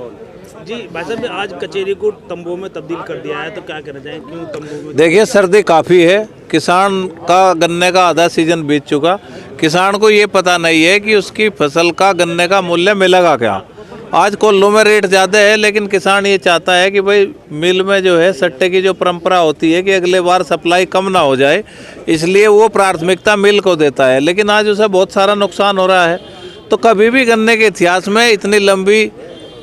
Role. जी भाई साहब, आज कचहरी को तंबू में तब्दील कर दिया है, तो क्या कहना चाहें, क्यों तंबू में? देखिए, सर्दी काफ़ी है, किसान का गन्ने का आधा सीजन बीत चुका। किसान को ये पता नहीं है कि उसकी फसल का गन्ने का मूल्य मिलेगा क्या। आज कोल्लू में रेट ज़्यादा है, लेकिन किसान ये चाहता है कि भाई मिल में जो है सट्टे की जो परंपरा होती है कि अगले बार सप्लाई कम ना हो जाए, इसलिए वो प्राथमिकता मिल को देता है। लेकिन आज उसे बहुत सारा नुकसान हो रहा है। तो कभी भी गन्ने के इतिहास में इतनी लंबी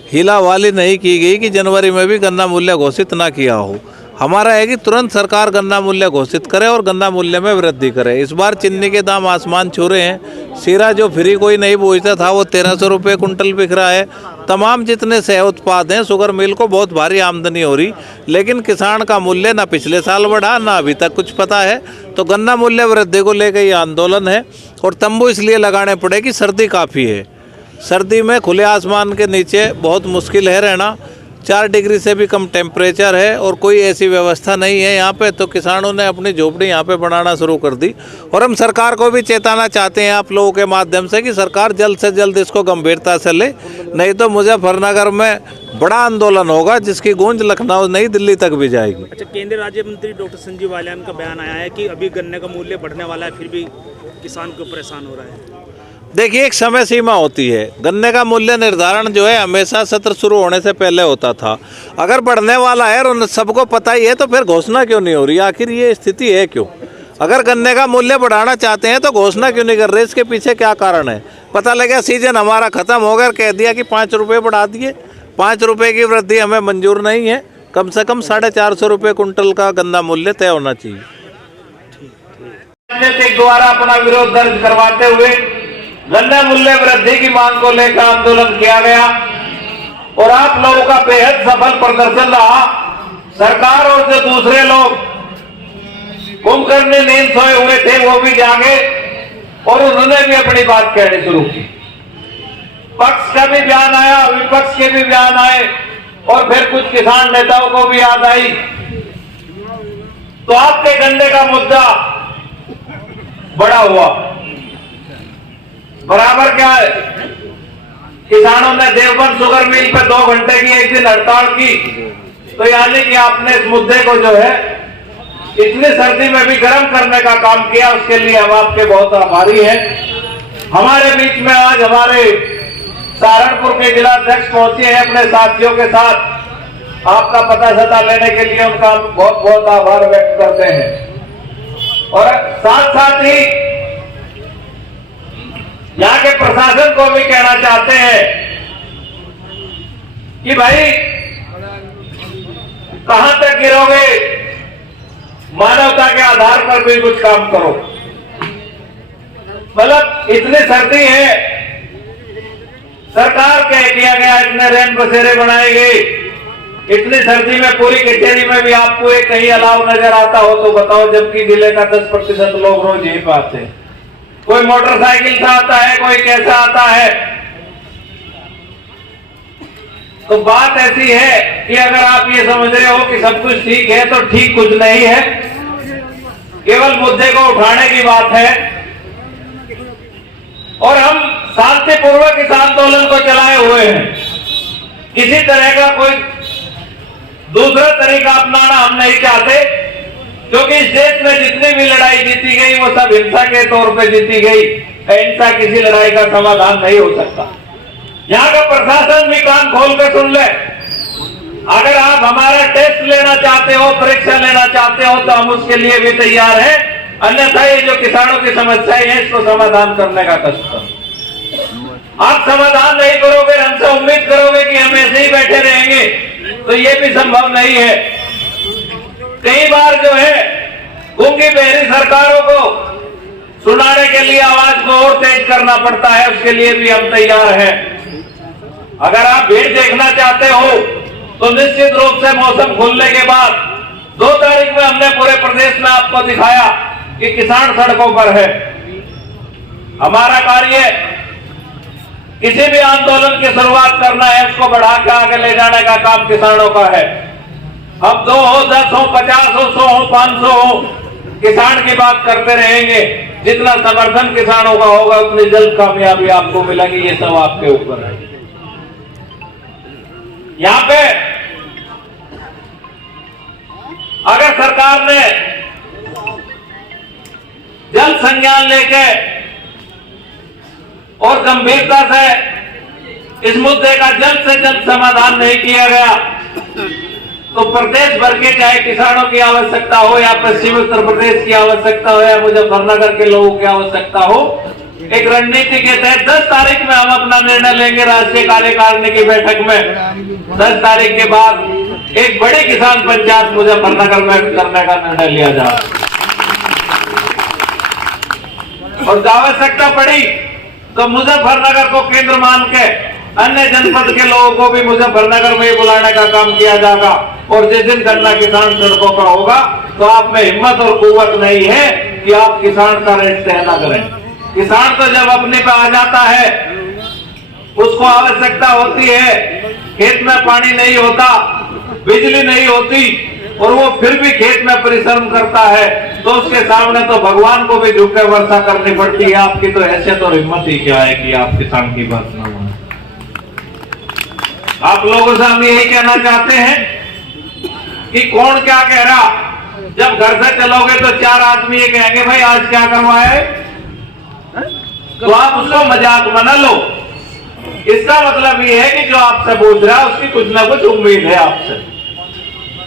हिलावाली नहीं की गई कि जनवरी में भी गन्ना मूल्य घोषित ना किया हो। हमारा है कि तुरंत सरकार गन्ना मूल्य घोषित करे और गन्ना मूल्य में वृद्धि करे। इस बार चीनी के दाम आसमान छू रहे हैं। सीरा जो फ्री कोई नहीं बेचता था वो 1300 रुपये कुंटल बिक रहा है। तमाम जितने सह उत्पाद हैं, शुगर मिल को बहुत भारी आमदनी हो रही, लेकिन किसान का मूल्य ना पिछले साल बढ़ा ना अभी तक कुछ पता है। तो गन्ना मूल्य वृद्धि को लेकर ये आंदोलन है। और तंबू इसलिए लगाने पड़े कि सर्दी काफ़ी है। सर्दी में खुले आसमान के नीचे बहुत मुश्किल है रहना। 4 डिग्री से भी कम टेम्परेचर है और कोई ऐसी व्यवस्था नहीं है यहाँ पे। तो किसानों ने अपनी झोपड़ी यहाँ पे बनाना शुरू कर दी। और हम सरकार को भी चेताना चाहते हैं आप लोगों के माध्यम से कि सरकार जल्द से जल्द इसको गंभीरता से ले, नहीं तो मुजफ्फरनगर में बड़ा आंदोलन होगा जिसकी गूंज लखनऊ नहीं दिल्ली तक भी जाएगी। अच्छा, केंद्रीय राज्य मंत्री डॉक्टर संजीव बालियान का बयान आया है कि अभी गन्ने का मूल्य बढ़ने वाला है, फिर भी किसान को परेशान हो रहा है। देखिए, एक समय सीमा होती है। गन्ने का मूल्य निर्धारण जो है हमेशा सत्र शुरू होने से पहले होता था। अगर बढ़ने वाला है और सबको पता ही है तो फिर घोषणा क्यों नहीं हो रही? आखिर ये स्थिति है क्यों? अगर गन्ने का मूल्य बढ़ाना चाहते हैं तो घोषणा क्यों नहीं कर रहे? इसके पीछे क्या कारण है? पता लगा सीजन हमारा खत्म हो गया, कह दिया कि 5 रुपये बढ़ा दिए। 5 रुपये की वृद्धि हमें मंजूर नहीं है। कम से कम 450 रुपये कुंटल का गन्ना मूल्य तय होना चाहिए। राजनीतिक द्वारा अपना विरोध दर्ज करवाते हुए गन्ना मूल्य वृद्धि की मांग को लेकर आंदोलन किया गया और आप लोगों का बेहद सफल प्रदर्शन रहा। सरकार और जो दूसरे लोग कुंभकर्ण नींद सोए हुए थे वो भी जागे और उन्होंने भी अपनी बात कहनी शुरू की। पक्ष का भी बयान आया, विपक्ष के भी बयान आए और फिर कुछ किसान नेताओं को भी याद आई। तो आपके गन्ने का मुद्दा बड़ा हुआ। बराबर क्या है? किसानों ने देवबंद शुगर मिल पर 2 घंटे की एक दिन हड़ताल की। तो यानी कि आपने इस मुद्दे को जो है इतनी सर्दी में भी गर्म करने का काम किया, उसके लिए हम आपके बहुत आभारी हैं। हमारे बीच में आज हमारे सहारनपुर के जिला अध्यक्ष पहुंचे हैं अपने साथियों के साथ। आपका पता सता लेने के लिए उनका बहुत बहुत आभार व्यक्त करते हैं। और साथ साथ ही यहाँ के प्रशासन को भी कहना चाहते हैं कि भाई कहां तक गिरोगे, मानवता के आधार पर भी कुछ काम करो। मतलब इतनी सर्दी है, सरकार कह किया गया इतने रैन बसेरे बनाए गए। इतनी सर्दी में पूरी कचहरी में भी आपको एक कहीं अलाव नजर आता हो तो बताओ, जबकि जिले का 10% लोग रोज यहीं पे आते हैं। कोई मोटरसाइकिल से आता है, कोई कैसा आता है। तो बात ऐसी है कि अगर आप ये समझ रहे हो कि सब कुछ ठीक है तो ठीक कुछ नहीं है। केवल मुद्दे को उठाने की बात है और हम शांतिपूर्वक इस आंदोलन को चलाए हुए हैं। किसी तरह का कोई दूसरा तरीका अपनाना हम नहीं चाहते, क्योंकि इस देश में जितनी भी लड़ाई जीती गई वो सब हिंसा के तौर पे जीती गई। हिंसा किसी लड़ाई का समाधान नहीं हो सकता। यहाँ का प्रशासन भी कान खोल कर सुन ले। अगर आप हमारा टेस्ट लेना चाहते हो, परीक्षा लेना चाहते हो तो हम उसके लिए भी तैयार हैं। अन्यथा ये जो किसानों की समस्याएं हैं इसको समाधान करने का कष्ट करो। आप समाधान नहीं करोगे, हमसे उम्मीद करोगे कि हम ऐसे ही बैठे रहेंगे, तो ये भी संभव नहीं है। कई बार जो है गूंगी बहरी सरकारों को सुनाने के लिए आवाज को और तेज करना पड़ता है, उसके लिए भी हम तैयार हैं। अगर आप भीड़ देखना चाहते हो तो निश्चित रूप से मौसम खुलने के बाद 2 तारीख में हमने पूरे प्रदेश में आपको दिखाया कि किसान सड़कों पर है। हमारा कार्य किसी भी आंदोलन की शुरुआत करना है, उसको बढ़ा के आगे ले जाने का काम किसानों का है। अब 2 हो, 10 हो, 50 हो, 100 हो, 500 हो, किसान की बात करते रहेंगे। जितना समर्थन किसानों का होगा उतनी जल्द कामयाबी आपको मिलेगी। ये सब आपके ऊपर है। यहां पे अगर सरकार ने जल संज्ञान लेके और गंभीरता से इस मुद्दे का जल्द से जल्द समाधान नहीं किया गया तो प्रदेश भर के चाहे किसानों की आवश्यकता हो या पश्चिमी उत्तर प्रदेश की आवश्यकता हो या मुजफ्फरनगर के लोगों की आवश्यकता हो, एक रणनीति के तहत 10 तारीख में हम अपना निर्णय लेंगे राष्ट्रीय कार्यकारिणी की बैठक में। 10 तारीख के बाद एक बड़ी किसान पंचायत मुजफ्फरनगर में करने का निर्णय लिया जाए और जब आवश्यकता पड़ी तो मुजफ्फरनगर को केंद्र मान के अन्य जनपद के लोगों को भी मुजफ्फरनगर में बुलाने का काम किया जाएगा। और जिस दिन गन्ना किसान सड़कों पर होगा तो आप में हिम्मत और कुव्वत नहीं है कि आप किसान का रेट तय न करें। किसान तो जब अपने पे आ जाता है, उसको आवश्यकता होती है, खेत में पानी नहीं होता, बिजली नहीं होती और वो फिर भी खेत में परिश्रम करता है, तो उसके सामने तो भगवान को भी झुक के वर्षा करनी पड़ती है। आपकी तो हैसियत और हिम्मत ही क्या है कि आप किसान की बात न माने। आप लोगों से हम यही कहना चाहते हैं कि कौन क्या कह रहा, जब घर से चलोगे तो 4 आदमी ये कहेंगे भाई आज क्या करवाया है, तो आप उसको मजाक बना लो। इसका मतलब ये है कि जो आपसे पूछ रहा है उसकी कुछ ना कुछ उम्मीद है आपसे।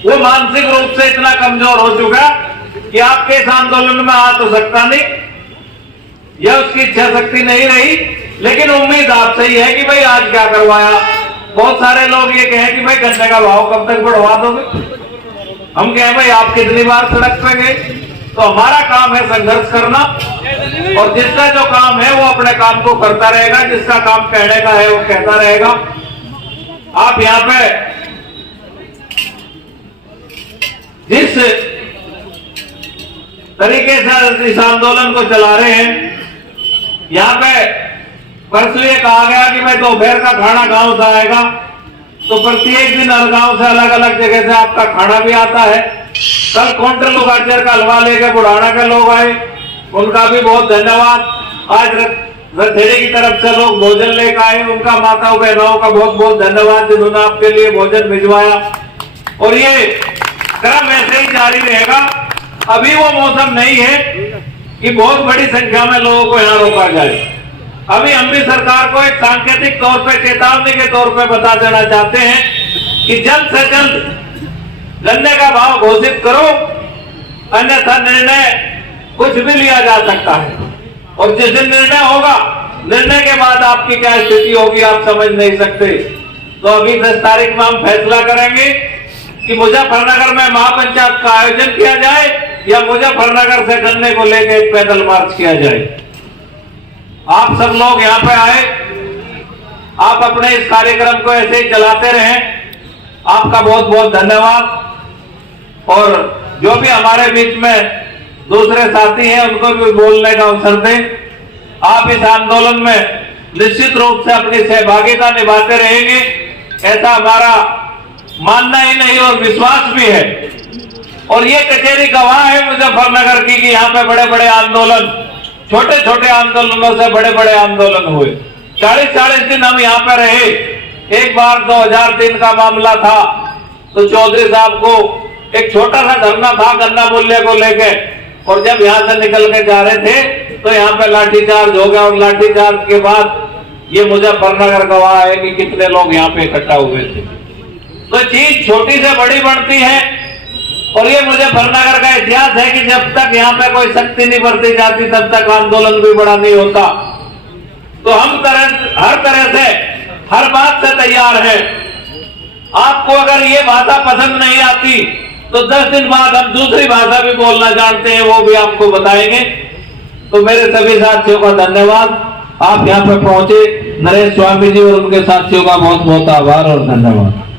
वो मानसिक रूप से इतना कमजोर हो चुका कि आपके इस आंदोलन में आ तो सकता नहीं, यह उसकी इच्छा शक्ति नहीं रही, लेकिन उम्मीद आपसे ही है कि भाई आज क्या करवाया। बहुत सारे लोग ये कहें कि भाई गन्ने का भाव कब तक बढ़वा दोगे। हम कहें भाई आप कितनी बार सड़क पे गए। तो हमारा काम है संघर्ष करना और जिसका जो काम है वो अपने काम को करता रहेगा, जिसका काम कहने का है वो कहता रहेगा। आप यहाँ पे जिस तरीके से इस आंदोलन को चला रहे हैं, यहाँ पे परसों ये कहा गया कि भाई दोपहर का खाना गांव से आएगा, तो प्रत्येक दिन हर गांव से अलग अलग जगह से आपका खाना भी आता है। कल काउंटर लोगाचर का हलवा लेकर बुढ़ाना के लोग आए, उनका भी बहुत धन्यवाद। आज रथेड़ी की तरफ से लोग भोजन लेकर आए, उनका माताओं बहनों का बहुत बहुत धन्यवाद जिन्होंने आपके लिए भोजन भिजवाया। और ये क्रम ऐसे ही जारी रहेगा। अभी वो मौसम नहीं है कि बहुत बड़ी संख्या में लोगों को यहाँ रोका जाए। अभी हम भी सरकार को एक सांकेतिक तौर पे, चेतावनी के तौर पे बता देना चाहते हैं कि जल्द से जल्द गन्ने का भाव घोषित करो, अन्यथा निर्णय कुछ भी लिया जा सकता है। और जिस दिन निर्णय होगा, निर्णय के बाद आपकी क्या स्थिति होगी आप समझ नहीं सकते। तो अभी 10 तारीख में हम फैसला करेंगे कि मुजफ्फरनगर में महापंचायत का आयोजन किया जाए या मुजफ्फरनगर से गन्ने को लेकर एक पैदल मार्च किया जाए। आप सब लोग यहाँ पे आए, आप अपने इस कार्यक्रम को ऐसे ही चलाते रहें। आपका बहुत बहुत धन्यवाद। और जो भी हमारे बीच में दूसरे साथी हैं उनको भी बोलने का अवसर दें। आप इस आंदोलन में निश्चित रूप से अपनी सहभागिता निभाते रहेंगे, ऐसा हमारा मानना ही नहीं और विश्वास भी है। और ये कचहरी गवाह है मुजफ्फरनगर की कि यहाँ पे बड़े बड़े आंदोलन, छोटे छोटे आंदोलनों से बड़े बड़े आंदोलन हुए। 40-40 दिन हम यहाँ पे रहे। एक बार 2003 का मामला था तो चौधरी साहब को एक छोटा सा धरना था गन्ना मूल्य को लेके, और जब यहाँ से निकल के जा रहे थे तो यहाँ पे लाठीचार्ज हो गया। और लाठीचार्ज के बाद ये मुजफ्फरनगर गवाह है कि कितने लोग यहाँ पे इकट्ठा हुए थे। तो चीज छोटी से बड़ी बनती है। और ये मुजफ्फरनगर का इतिहास है कि जब तक यहाँ पे कोई शक्ति नहीं बरती जाती तब तक आंदोलन भी बड़ा नहीं होता। तो हम हर तरह से हर बात से तैयार है। आपको अगर ये भाषा पसंद नहीं आती तो 10 दिन बाद हम दूसरी भाषा भी बोलना जानते हैं, वो भी आपको बताएंगे। तो मेरे सभी साथियों का धन्यवाद। आप यहाँ पे पहुंचे, नरेश स्वामी जी और उनके साथियों का बहुत बहुत आभार और धन्यवाद।